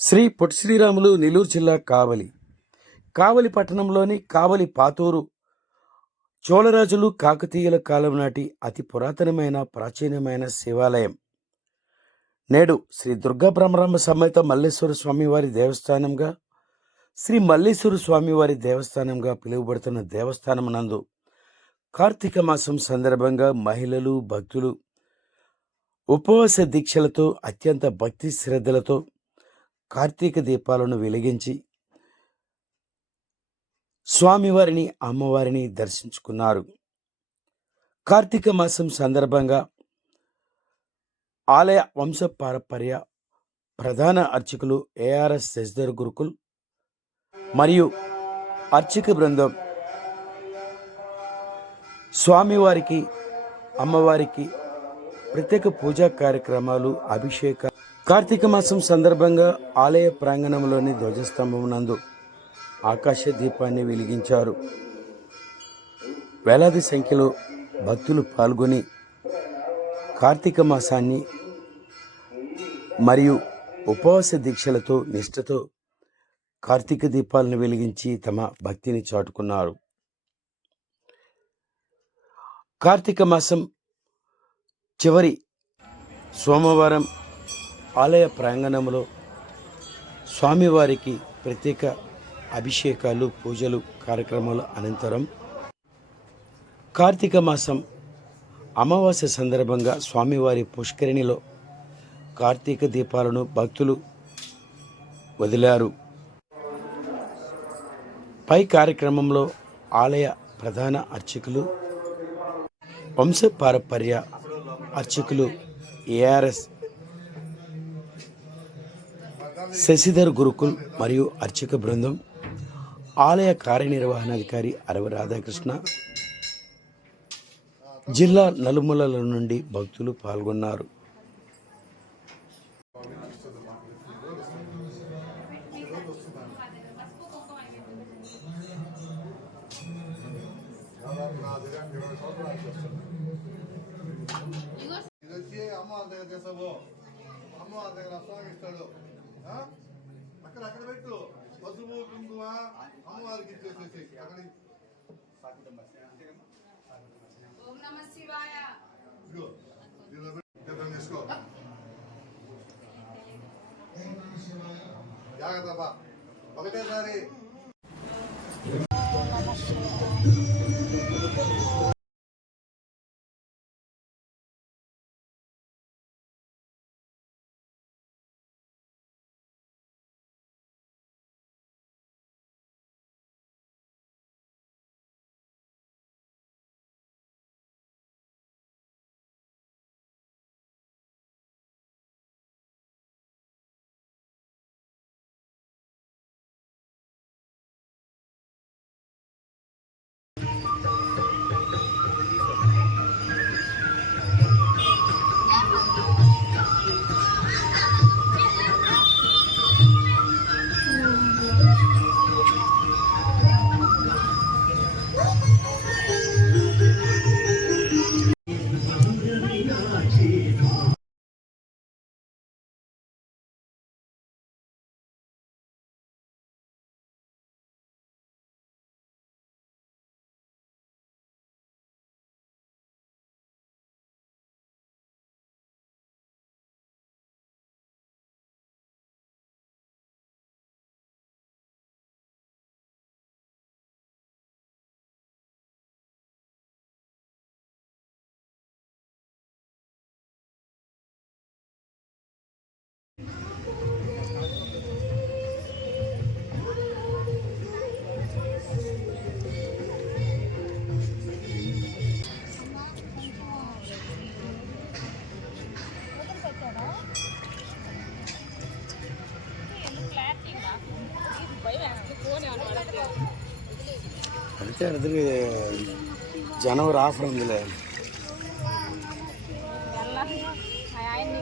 శ్రీ పొట్టి శ్రీరాములు నెల్లూరు జిల్లా కావలి. కావలి పట్టణంలోని కావలి పాతూరు చోళరాజులు కాకతీయుల కాలం నాటి అతి పురాతనమైన ప్రాచీనమైన శివాలయం. నేడు శ్రీ దుర్గా బ్రహ్మరామ సమేత మల్లేశ్వర స్వామివారి దేవస్థానంగా శ్రీ మల్లేశ్వర స్వామివారి దేవస్థానంగా పిలువబడుతున్న దేవస్థానం నందు కార్తీక మాసం సందర్భంగా మహిళలు భక్తులు ఉపవాస దీక్షలతో అత్యంత భక్తి శ్రద్ధలతో కార్తీక దీపాలను వెలిగించి స్వామివారిని అమ్మవారిని దర్శించుకున్నారు. కార్తీక మాసం సందర్భంగా ఆలయ వంశ పారపర్య ప్రధాన అర్చకులు ఏఆర్ఎస్ శశిధర్ గురుకుల్ మరియు అర్చక బృందం స్వామివారికి అమ్మవారికి ప్రత్యేక పూజా కార్యక్రమాలు అభిషేక కార్తీక మాసం సందర్భంగా ఆలయ ప్రాంగణంలోని ధ్వజస్తంభం నందు ఆకాశ దీపాన్ని వెలిగించారు. వేలాది సంఖ్యలో భక్తులు పాల్గొని కార్తీక మాసాన్ని మరియు ఉపవాస దీక్షలతో నిష్ఠతో కార్తీక దీపాలను వెలిగించి తమ భక్తిని చాటుకున్నారు. కార్తీక మాసం చివరి సోమవారం ఆలయ ప్రాంగణంలో స్వామివారికి ప్రత్యేక అభిషేకాలు పూజలు కార్యక్రమాలు అనంతరం కార్తీక మాసం అమావాస్య సందర్భంగా స్వామివారి పుష్కరిణిలో కార్తీక దీపాలను భక్తులు వదిలారు. పై కార్యక్రమంలో ఆలయ ప్రధాన అర్చకులు వంశపారపర్య అర్చకులు ఏఆర్ఎస్ శశిధర్ గురుకుల్ మరియు అర్చక బృందం ఆలయ కార్యనిర్వహణాధికారి అరవ రాధాకృష్ణ జిల్లా నలుమూలల నుండి భక్తులు పాల్గొన్నారు. అమ్మ దగ్గర దగ్గర స్వామి ఇస్తాడు అక్కడ అక్కడ పెట్టు. పసుపు కుంకుమ అమ్మవారికి ఇచ్చేసేసి అక్కడ చేసుకో జాగ్రత్త ఒకటేసారి. అయితే అర్థం జనవరి ఆఫర్ ఉందిలే ఆయన్ని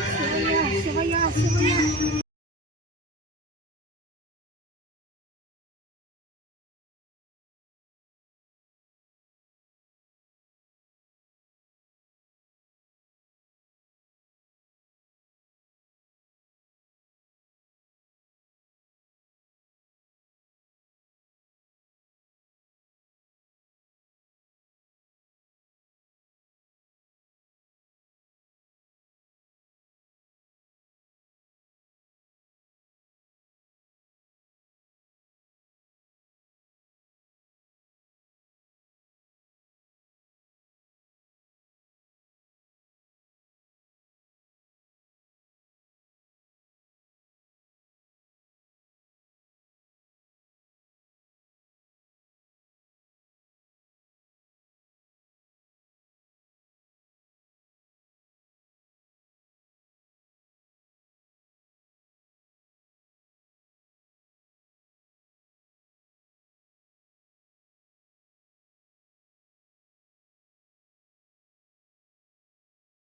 శివాయ ఓం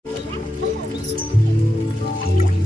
నమ శివాయ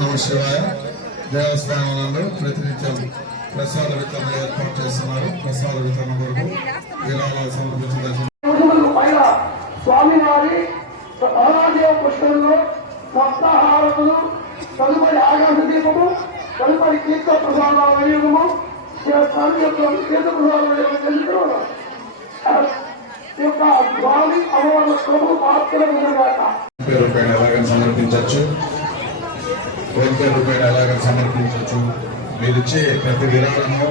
నమ శివాయ. దేవస్థానంలో ప్రతినిత్యం ప్రసాద వితరణ ఏర్పాటు చేస్తున్నారు. ప్రసాద వితరణ కొరకు విరాళాలు పైన స్వామివారి ధనాదేవ పుష్పంలో సప్తాహారములు తదుపరి ఆకాశ దీపము తదుపరి కీర్త ప్రసాదాల వినియోగము స్వామి యొక్క కీర్త ప్రసాదాల వినియోగం తెలుసుకోవడం ఈ యొక్క స్వామి అమ్మవారి రూపాయలు ఎలాగని సమర్పించవచ్చు. వెంకట రూపాయలు ఎలాగని సమర్పించవచ్చు. మీరు ఇచ్చే ప్రతి విరాళము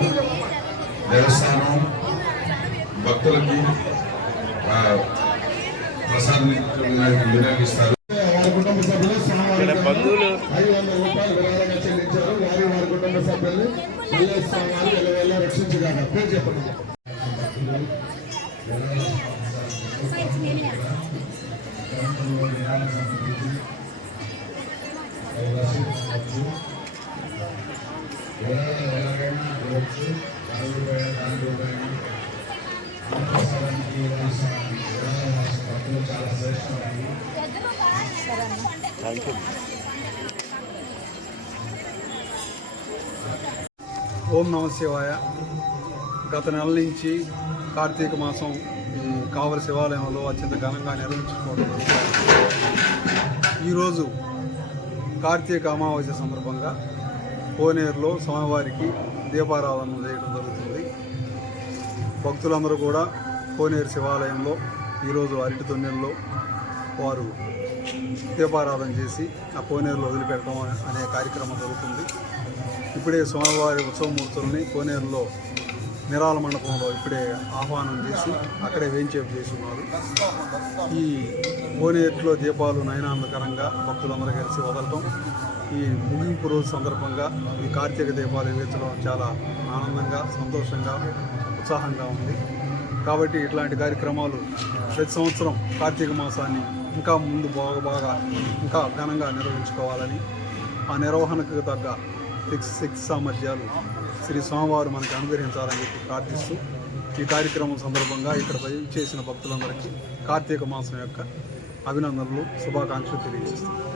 దేవస్థానం భక్తులకి ప్రసాదం వినియోగిస్తారు వారి కుటుంబ సభ్యులు స్వామివారి ఐదు వందల రూపాయలు విరాళంగా చెల్లించారు. వారి వారి కుటుంబ సభ్యుల్ని మల్లె స్వామి ఎలవేళ రక్షించగాక పేరు చెప్పండి. ఎవరైనా ఇవ్వచ్చు రూపాయలు నాలుగు రూపాయలు చాలా శ్రేష్టమైనవి ఓం నమ శివాయ. గత నెల నుంచి కార్తీక మాసం ఈ కావలి శివాలయంలో అత్యంత ఘనంగా నిర్వహించుకోవడం ఈరోజు కార్తీక అమావాస్య సందర్భంగా కోనేరులో స్వామివారికి దీపారాధన చేయడం జరుగుతుంది. భక్తులందరూ కూడా కోనేరు శివాలయంలో ఈరోజు అరటి తొన్నెల్లో వారు దీపారాధన చేసి ఆ కోనేరులో వదిలిపెట్టడం అనే కార్యక్రమం జరుగుతుంది. ఇప్పుడే స్వామివారి ఉత్సవమూర్తుల్ని కోనేరులో నిరాల మండపంలో ఇప్పుడే ఆహ్వానం చేసి అక్కడే వేంచేపు చేసి ఈ కోనేరులో దీపాలు నయనాందకరంగా భక్తులందరూ కలిసి వదలటం ఈ ముగింపు రోజు సందర్భంగా ఈ కార్తీక దీపాలు వెలిగించడం చాలా ఆనందంగా సంతోషంగా ఉత్సాహంగా ఉంది. కాబట్టి ఇట్లాంటి కార్యక్రమాలు ప్రతి సంవత్సరం కార్తీక మాసాన్ని ఇంకా ముందు బాగా బాగా ఇంకా ఘనంగా నిర్వహించుకోవాలని ఆ నిర్వహణకు తగ్గ శక్తి శక్తి సామర్థ్యాలు శ్రీ స్వామివారు మనకి అనుగ్రహించాలని చెప్పి ప్రార్థిస్తూ ఈ కార్యక్రమం సందర్భంగా ఇక్కడ చేసిన భక్తులందరికీ కార్తీక మాసం యొక్క అభినందనలు శుభాకాంక్షలు తెలియజేస్తున్నాను